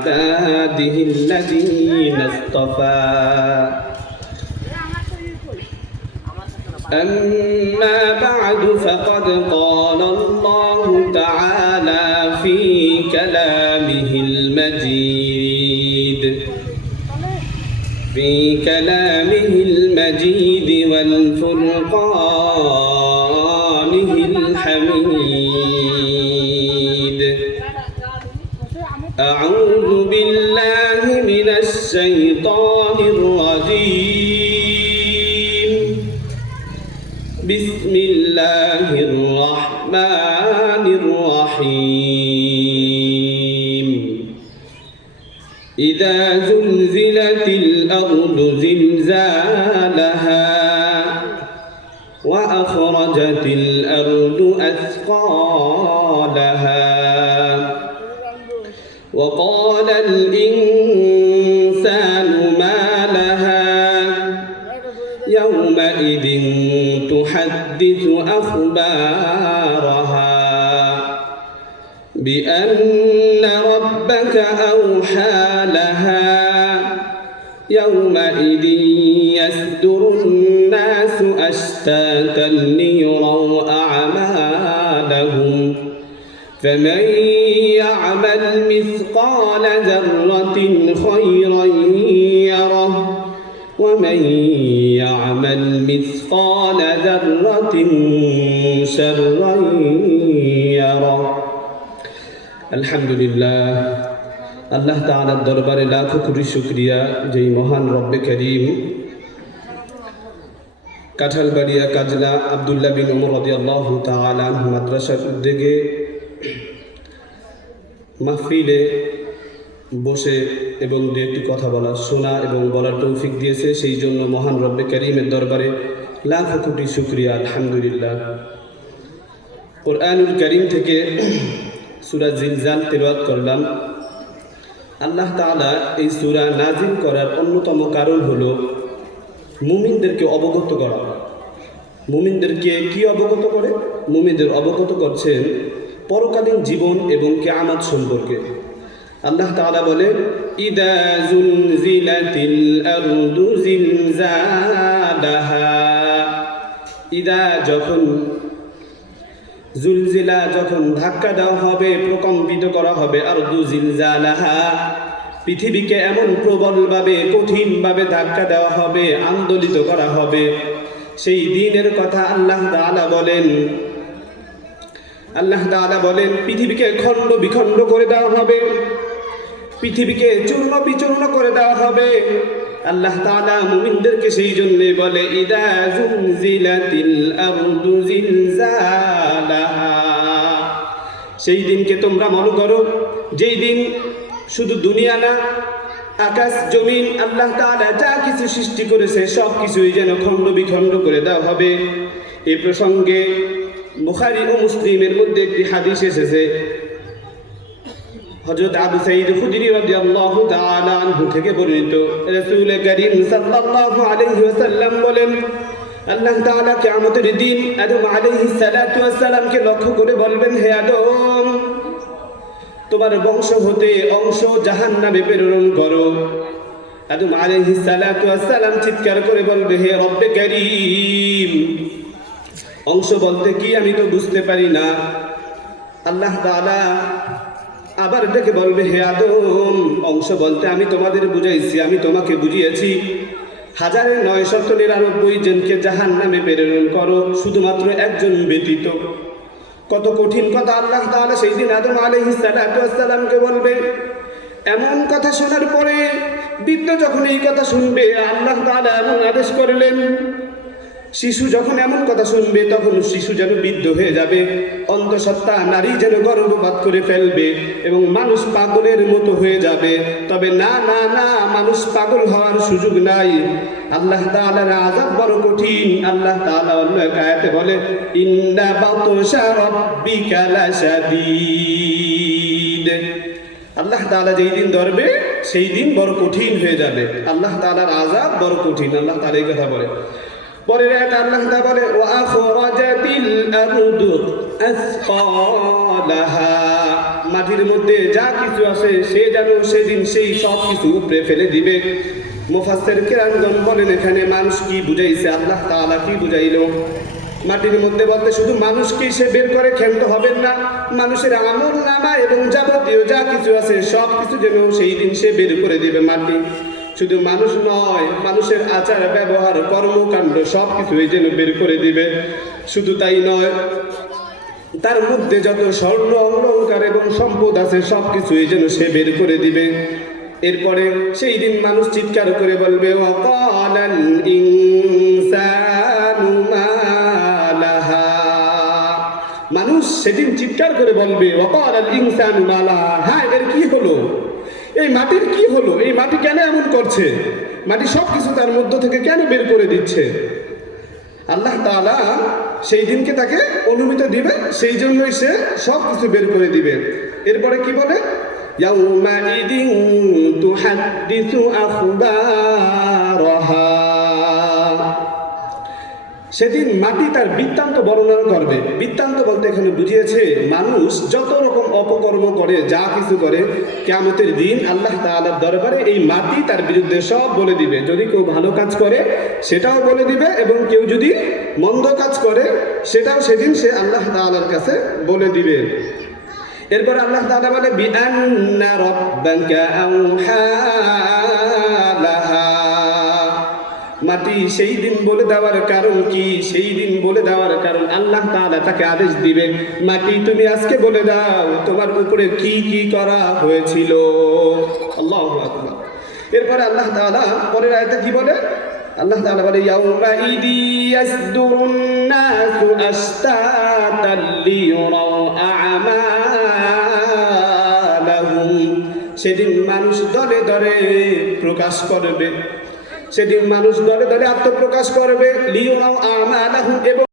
عباده الذين اصطفى أما بعد فقد قال الله تعالى في كلامه المجيد والفرقانه الحميد أعوذ بالله من الشيطان الرجيم بسم الله الرحمن الرحيم إذا زلزلت الأرض زلزالها وأخرجت الأرض أثقالها وقال الإنسان ما لها يومئذ تحدث أخبارها بأن ربك أوحى لها يومئذ يصدر الناس أشتاتا ليروا أعمالهم فمن يعمل مثقال ذرة خيرا يره ومن يعمل مثقال ذرة شرا يره الحمد لله আল্লাহ তাআলার দরবারে লাখো কোটি শুকরিয়া যেই মহান রব্বে করিম কাঁঠালবাড়িয়া কাজলা আব্দুল্লাহ বিন ওমর রাদিয়াল্লাহু তাআলা আনহু মাদ্রাসার উদ্যোগে মাহফিলে বসে এবং দু একটি কথা বলা শোনা এবং বলার তৌফিক দিয়েছে, সেই জন্য মহান রব্বে করিমের দরবারে লাখো কোটি শুকরিয়া। আলহামদুলিল্লাহ। কোরআনুল কারীম থেকে সূরা জিলজাল তেলাওয়াত করলাম। আল্লাহ তাআলা এই সূরা নাজিল করার অন্যতম কারণ হলো মুমিনদেরকে অবগত করা। মুমিনদেরকে কি অবগত করে? মুমিনদের অবগত করছেন পরকালীন জীবন এবং কিয়ামত সম্পর্কে। আল্লাহ তাআলা বলেন ইদা জুলজিলাতিল আরদু জিলজালাহা, ইদা যখন, জুলজিলা যখন ধাক্কা দেওয়া হবে, প্রকম্পিত করা হবে, আরদু জিলজালাহা পৃথিবীকে এমন প্রবলভাবে কঠিনভাবে ধাক্কা দেওয়া হবে, আন্দোলিত করা হবে, সেই দিনের কথা আল্লাহ তাআলা বলেন। আল্লাহ তাআলা বলেন পৃথিবীকে খণ্ড বিখণ্ড করে দেওয়া হবে, পৃথিবীকে চূর্ণ বিচূর্ণ করে দেওয়া হবে। আল্লাহ তাআলা মুমিনদেরকে সেই জন্য বলে ইদা জুলজিলাতিল আরদু জিলজালাহা, সেই দিনকে তোমরা মনে করো যেই দিন শুধু দুনিয়া না, আকাশ জমিন আল্লাহ তাআলা যা কিছু সৃষ্টি করেছে সব কিছুই যেন খণ্ড বিখণ্ড করে দেওয়া হবে। এই প্রসঙ্গে বুখারী ও মুসলিমের মধ্যে একটি হাদিস এসেছে, হযরত আবু সাঈদ খুদরি রাদিয়াল্লাহু তাআলা আনহু থেকে বর্ণিত। রাসূল করিম সাল্লাল্লাহু আলাইহি ওয়াসাল্লাম বলেন আল্লাহ তাআলা কিয়ামতের দিন আদম আলাইহিস সালাতু ওয়াস সালামকে লক্ষ্য করে বলবেন, হে আদম, তোমার বংশ হতে অংশ জাহান্নামে প্রেরণ করো। আদম আলাইহিস সালাতু ওয়াস সালাম চিৎকার করে বলবে, হে রব্বে করিম, অংশ বলতে কি আমি তো বুঝতে পারি না। আল্লাহ তাআলা আবার ডেকে বলবে, হে আদম, অংশ বলতে আমি তোমাদের বুঝাইছি, আমি তোমাকে বুঝিয়েছি, 1999 জনকে জাহান্নামে প্রেরণ করো, শুধুমাত্র একজন ব্যতীত। কত কঠিন কথা আল্লাহ তাআলা সেই দিন আদম আলাইহিস সালাতু ওয়াস সালামকে বলবে। এমন কথা শোনার পরে বৃদ্ধ যখন এই কথা শুনবে, আল্লাহ তাআলা এমন আদেশ করলেন, শিশু যখন এমন কথা শুনবে তখন শিশু যেন বৃদ্ধ হয়ে যাবে, অন্তঃসত্ত্বা নারী যেন গর্ভপাত করে ফেলবে এবং মানুষ পাগলের মতো হয়ে যাবে। তবে না না না, মানুষ পাগল হওয়ার সুযোগ নাই। আল্লাহ তাআলার আযাব বড় কঠিন। আল্লাহ তাআলা অন্য এক আয়াতে বলে ইন্না বাতশা রাব্বিকা লাশাদীদ। আল্লাহ তাআলা যেই দিন ধরবে সেই দিন বড় কঠিন হয়ে যাবে। আল্লাহ তাআলার আযাব বড় কঠিন। আল্লাহ তাআলা এই কথা বলে। পরের আয়াতে আল্লাহ তাআলা বলে ওয়া আখরাজাতিল আরদু আসকালাহা, মাটির মধ্যে যা কিছু আছে সে যেন সেদিন সেই সব কিছু উপরে ফেলে দিবে। মুফাসসির কিরামগণ বলেন এখানে মানুষ কি বুঝাইছে, আল্লাহ তাআলা কি বুঝাইলো? মাটির মধ্যে বলতে শুধু মানুষকেই সে বের করে ক্ষান্ত হবেন না, মানুষের আমল নামা এবং যাবতীয় যা কিছু আছে সব কিছু যেন সেই দিন সে বের করে দিবে মাটি। শুধু মানুষ নয়, মানুষের আচার ব্যবহার কর্মকাণ্ড সব কিছুই যেন বের করে দিবে। শুধু তাই নয়, তার মধ্যে যত স্বর্ণ অলংকার এবং সম্পদ আছে সব কিছুই যেন সে বের করে দিবে। এরপরে সেই দিন মানুষ চিৎকার করে বলবে ওয়াকালাল ইনসানু মা লাহা। মানুষ সেদিন চিৎকার করে বলবে ওয়াকালাল ইনসানু মা লাহা, হ্যাঁ এর কি হলো, এই মাটির কি হলো, এই মাটি কেন এমন করছে, মাটি সব কিছু তার মধ্য থেকে কেন বের করে দিচ্ছে? আল্লাহ তাআলা সেই দিনকে তাকে অনুমতি দিবে, সেই জন্যই সে সব কিছু বের করে দিবে। এরপরে কি বলে, ইয়াউমাইদিন তুহাদ্দিসু আখবারাহা। সেদিন মাটি তার বৃত্তান্ত বর্ণনা করবে। বৃত্তান্ত বলতে এখানে বুঝিয়েছে মানুষ যত রকম অপকর্ম করে, যা কিছু করে, কিয়ামতের দিন আল্লাহ তাআলার দরবারে এই মাটি তার বিরুদ্ধে সব বলে দিবে। যদি কেউ ভালো কাজ করে সেটাও বলে দিবে, এবং কেউ যদি মন্দ কাজ করে সেটাও সেদিন সে আল্লাহ তাআলার কাছে বলে দিবে। এরপর আল্লাহ তাআলা বলে বিআন্না রাব্বাকা আওহা লাহা। মাটি সেই দিন বলে দেওয়ার কারণ কি? সেই দিন বলে দেওয়ার কারণ আল্লাহ তাআলা তাকে আদেশ দিবে, মাটি তুমি আজকে বলে দাও তোমার উপরে কি কি করা হয়েছিল। আল্লাহু আকবার। এরপরে আল্লাহ তাআলা পরের আয়াতে কি বলে? আল্লাহ তাআলা বলে ইয়াউমাইদি ইয়াসদুরুন নাসু আশতাতাল লিয়ুরাউ আমালাহুম। সেদিন মানুষ দলে দলে প্রকাশ করবে, সেদিন মানুষ দলে দলে আত্মপ্রকাশ করবে, লিয়ুরাউ আমালাহুম, এবং